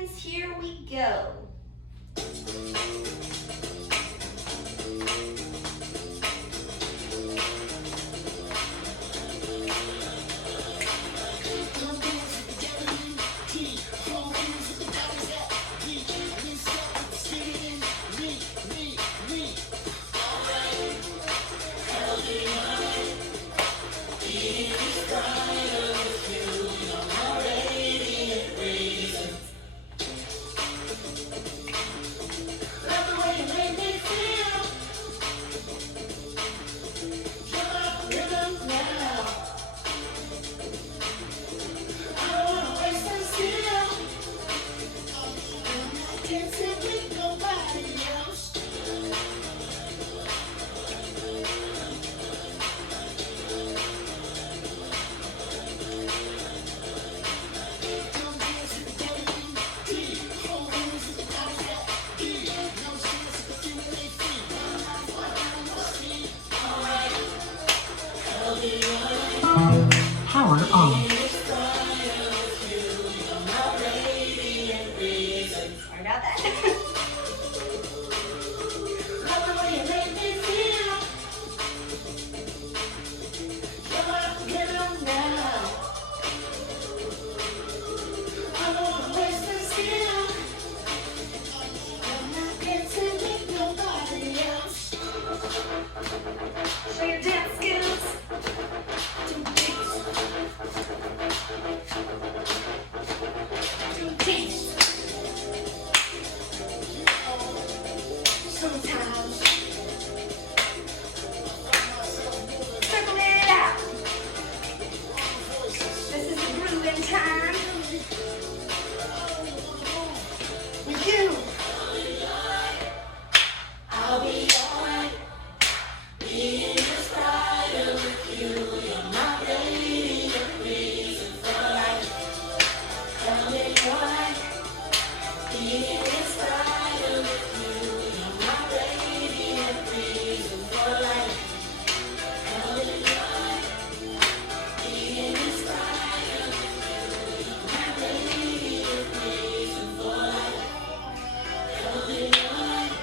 reasons. Here we go. Power on. Sorry about that. Show your dance skills. Sometimes circle it out. This is the grooving time. With you, I'll be alright. Being this brighter with you, you're my radiant reason for life. Tell me your life. Being this brighter with you, you're my radiant reason for life. Tell me your life. Being this brighter with you, you're my radiant reason for life. Tell me your life.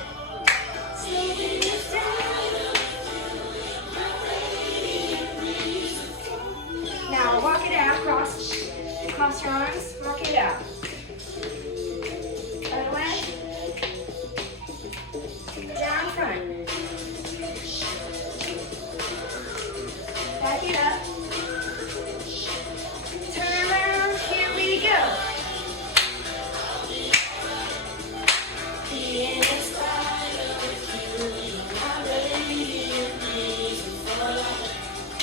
Staying this brighter with you, you're my radiant reason for life. Now walk it out, cross your arms, walk it out. Other way. Down front. Back it up. Turn around, here we go. Being inspired with you, you're my radiant reason for life.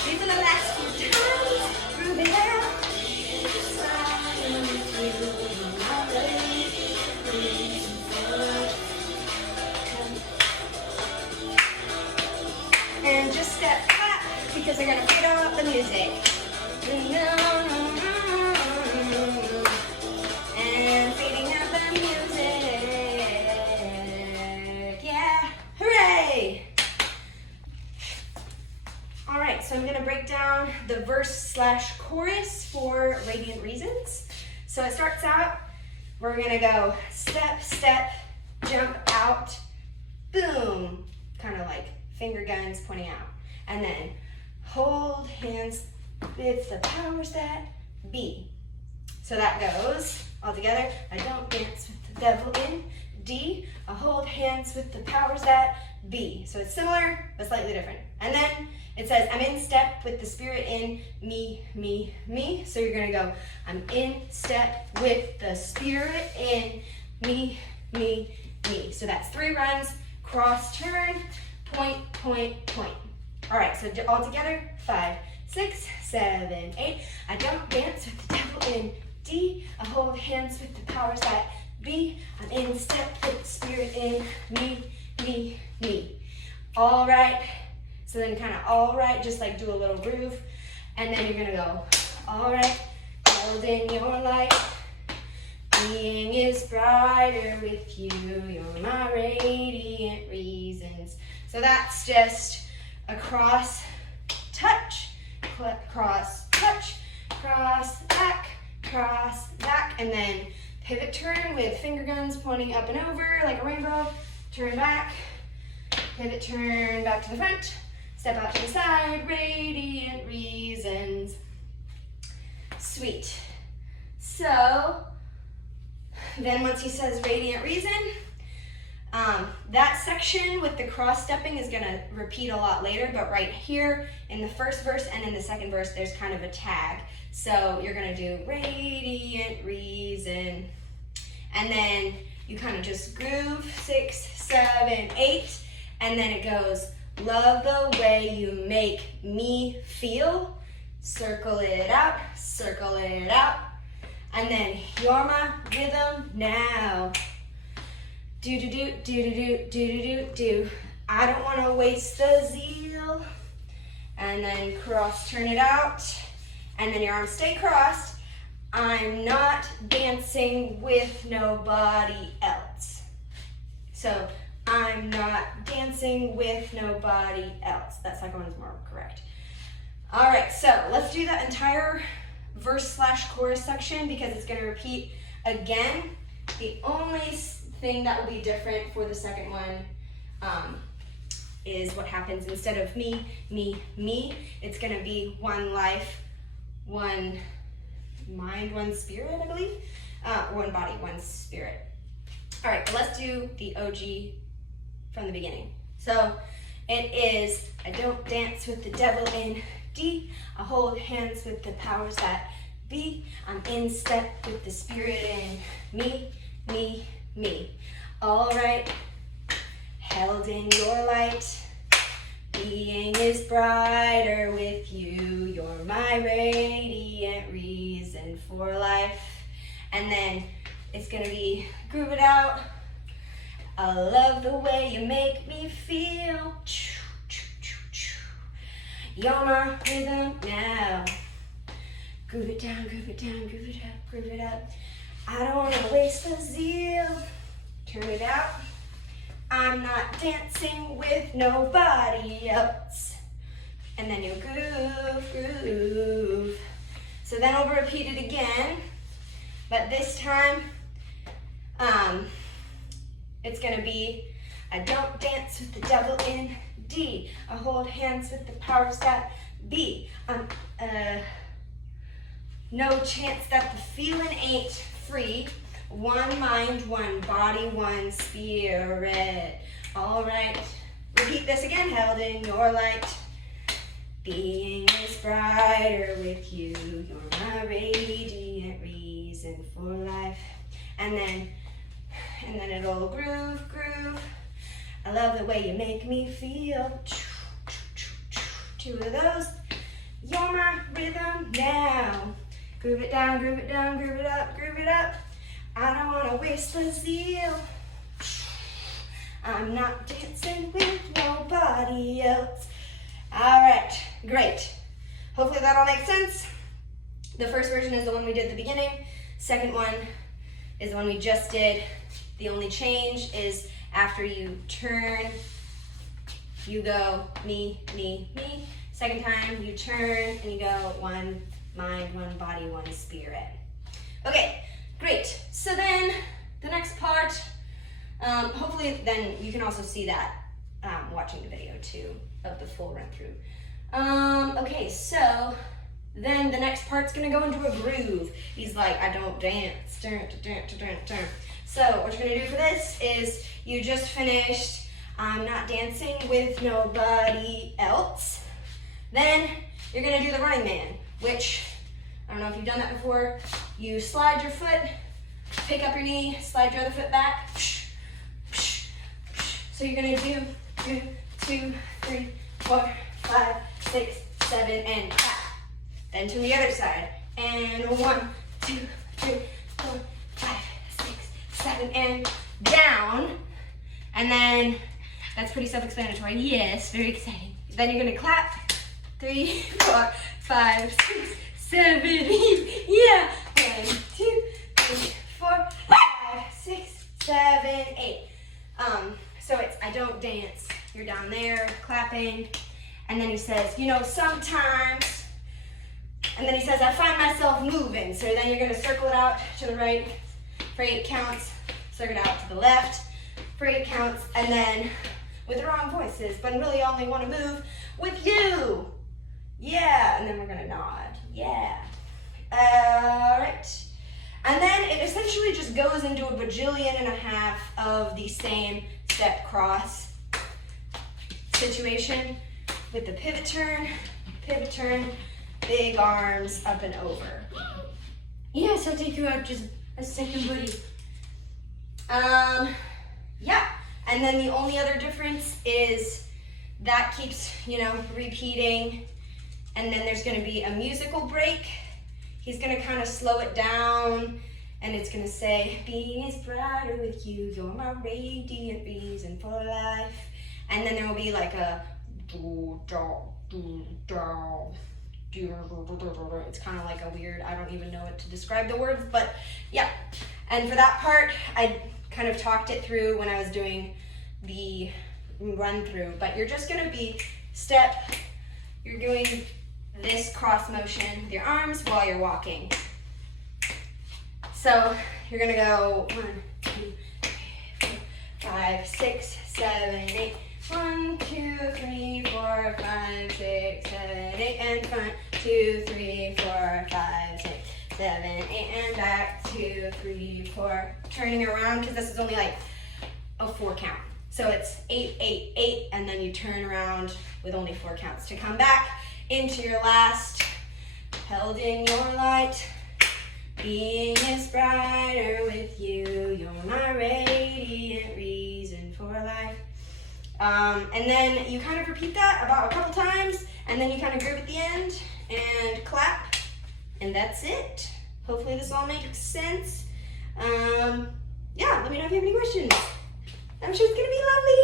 These are the last few times. Groove it out. Being inspired with you, you're my radiant reason for life. And just step back because we're gonna fade out the music. And fading out the music. Yeah, hooray! All right, so I'm gonna break down the verse/chorus for Radiant Reasons. So it starts out, we're gonna go step, step, jump out, boom, kind of like finger guns pointing out. And then hold hands with the powers that be. So that goes all together. I don't dance with the devil in D. I hold hands with the powers that be. So it's similar, but slightly different. And then it says, I'm in step with the spirit in me, me, me. So you're gonna go, I'm in step with the spirit in me, me, me. So that's 3 runs, cross turn, point, point, point. All right, so all together, 5, 6, 7, 8. I don't dance with the devil in D. I hold hands with the powers that be. I'm in step with the spirit in me, me, me. All right. So then kind of all right, just like do a little groove. And then you're gonna go, all right, holding your light. Being is brighter with you. You're my radiant reasons. So that's just a cross, touch, cross, touch, cross, back, and then Pivot turn with finger guns pointing up and over like a rainbow. Turn back. Pivot turn back to the front. Step out to the side. Radiant reasons. Sweet. So then once he says radiant reason, that section with the cross stepping is gonna repeat a lot later, but right here in the first verse and in the second verse, there's kind of a tag. So you're gonna do radiant reason, and then you kind of just groove 6, 7, 8, and then it goes, love the way you make me feel, circle it out, and then you're my rhythm now. Do do do do do do do do do. I don't want to waste the zeal. And then cross, turn it out, and then your arms stay crossed. I'm not dancing with nobody else. So I'm not dancing with nobody else. That second one is more correct. All right, so let's do that entire verse/chorus section because it's going to repeat again. The only thing that will be different for the second one is what happens instead of me, me, me. It's going to be one life, one mind, one spirit, I believe. One body, one spirit. All right, let's do the OG from the beginning. So it is, I don't dance with the devil in D. I hold hands with the powers that be. I'm in step with the spirit in me, me, me. All right, held in your light. Being is brighter with you. You're my radiant reason for life. And then it's gonna be groove it out. I love the way you make me feel. You're my rhythm now. Groove it down, groove it down, groove it up, groove it up. I don't want to waste the zeal. Turn it out. I'm not dancing with nobody else. And then you'll groove, groove. So then we'll repeat it again. But this time, it's going to be, I don't dance with the devil in D. I hold hands with the powers that be. No chance that the feeling ain't free. One mind, one body, one spirit. All right. Repeat this again. Held in your light. Being is brighter with you. You're my radiant reason for life. And then it'll groove, groove. I love the way you make me feel. Two of those. You're my rhythm now. Groove it down, groove it down, groove it up, groove it up. I don't want to waste the zeal. I'm not dancing with nobody else. All right, great. Hopefully that all makes sense. The first version is the one we did at the beginning. Second one is the one we just did. The only change is after you turn, you go me, me, me. Second time you turn and you go one mind, one body, one spirit. Okay, great. So then the next part, hopefully then you can also see that watching the video too of the full run through. Okay, so then the next part's gonna go into a groove. He's like, I don't dance. So what you're gonna do for this is you just finished I'm not dancing with nobody else. Then you're gonna do the Running Man, which, I don't know if you've done that before. You slide your foot, pick up your knee, slide your other foot back. So you're gonna do 2, 3, 4, 5, 6, 7, and tap. Then to the other side. And 1, 2, 3, 4, 5, 6, 7, and down. And then, that's pretty self-explanatory. Yes, very exciting. Then you're gonna clap. 3, 4, 5, 6, 7, 8. Yeah. 1, 2, 3, 4, 5, 6, 7, 8. So it's I don't dance. You're down there clapping. And then he says, you know, sometimes. And then he says, I find myself moving. So then you're gonna circle it out to the right. for 8 counts. Circle it out to the left for 8 counts, and then with the wrong voices, but really only want to move with you. Yeah, and then we're gonna nod. Yeah. All right. And then it essentially just goes into a bajillion and a half of the same step cross situation with the pivot turn, big arms up and over. Yes, I'll take you out just a second, buddy. Yeah, and then the only other difference is that keeps, repeating, and then there's gonna be a musical break. He's gonna kind of slow it down, and it's gonna say, being is brighter with you, you're my radiant reason for life. And then there will be like a it's kind of like a weird, I don't even know it to describe the words, but yeah. And for that part, I kind of talked it through when I was doing the run through, but you're just gonna be you're doing this cross motion with your arms while you're walking. So you're gonna go 1, 2, 3, 4, 5, 6, 7, 8. 1, 2, 3, 4, 5, 6, 7, 8, and front. 2, 3, 4, 5, 6, 7, 8, and back. 2, 3, 4. Turning around because this is only like a 4 count. So it's 8, 8, 8, and then you turn around with only 4 counts to come back into your last. Held in your light, being is brighter with you. You're my radiant reason for life. And then you kind of repeat that about a couple times, and then you kind of group at the end and clap, and that's it. Hopefully this all makes sense. Yeah, let me know if you have any questions. I'm sure it's gonna be lovely.